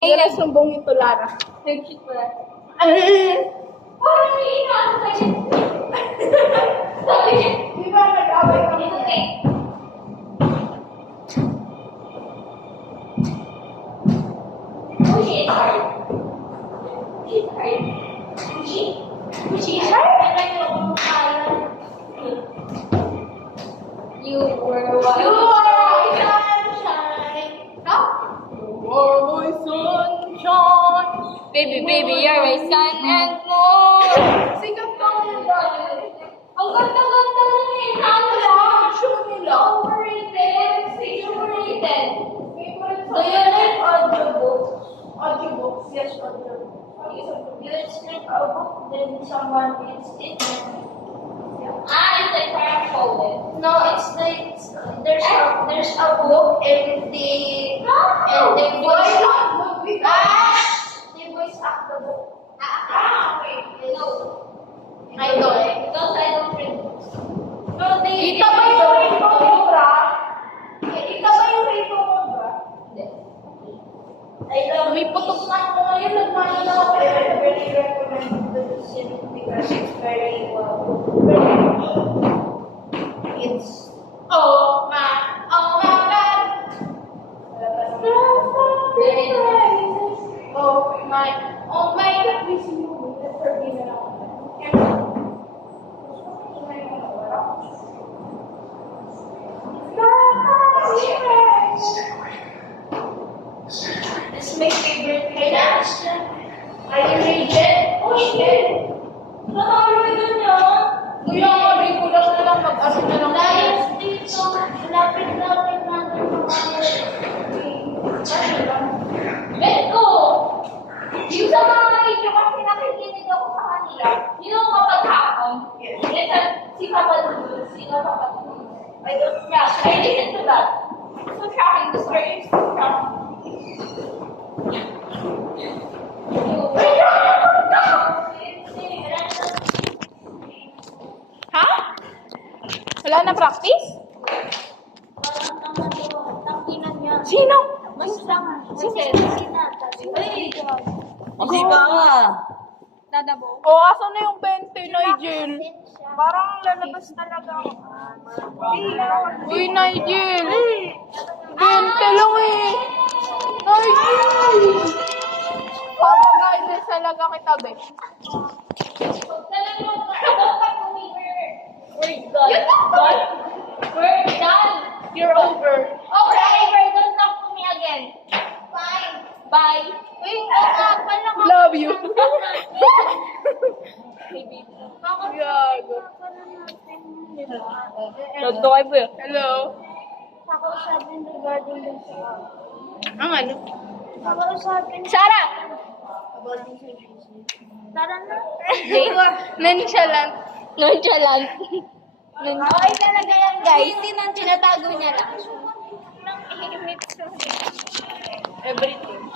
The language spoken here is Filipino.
Kaya sumbong ito, Lara. Nag-cheat mo lang. Parang iniinaan ka niya. Sabi niya, di ba nag-away kami? Okay. Pushi is hard. Pushi is hard. Pushi is hard. You were my sunshine. Huh? You were my sunshine. Baby, baby, you're my sun and moon. Sikat pa mo ba? Ang ganda-ganda na eh. Ano lang? Show nila. Overrated. Stage overrated. Favorite Do you like audiobooks? audiobooks? Yes, audiobooks. You listen a book, then someone reads it. It's like parang poem. No, it's like there's a book and they voice act the book. Okay. No. I don't. Because I don't read books. No, Ita ba yung Rainbow Cobra? Ita ba yung Rainbow Cobra? May putok na ako ngayon. Nagmano na ako. I really recommend the series because it's very well. It's oh my God. Oh my God. It's my favorite kind. Are you ready? Oh shit! Nakakawin na niya. Kuya, sabi ko lang na lang mag-asa na lang. Layas dito. Lapit-lapit natin sa kanila. Let go! Yung sa mga video kasi nakikinig ako sa kanila. You know kapag hapon? Yes. Si Papa Dudul. Sino Papa Dudul? I don't know. I listen to that. So shocking. The story is so shocking. Ha? Wala na practice? Sino? Hindi ba nga? O, asan na yung 20, Nigel? Parang lalabas talaga ako. Uy, Nigel! 20 lang eh! Nigel! Papakain din sa laga kita, be. We're done. You're over. Okay, don't talk to me again. Bye. Bye. Wait, Love you. Gago. Nagto kayo po yun. Hello? Kakausapin regarding dun sa... Ang ano? Kakausapin... Sarah! Tara na. Nonchalant. Nonchalant. Okay talaga yan, guys. Tinatago niya lang. Everything.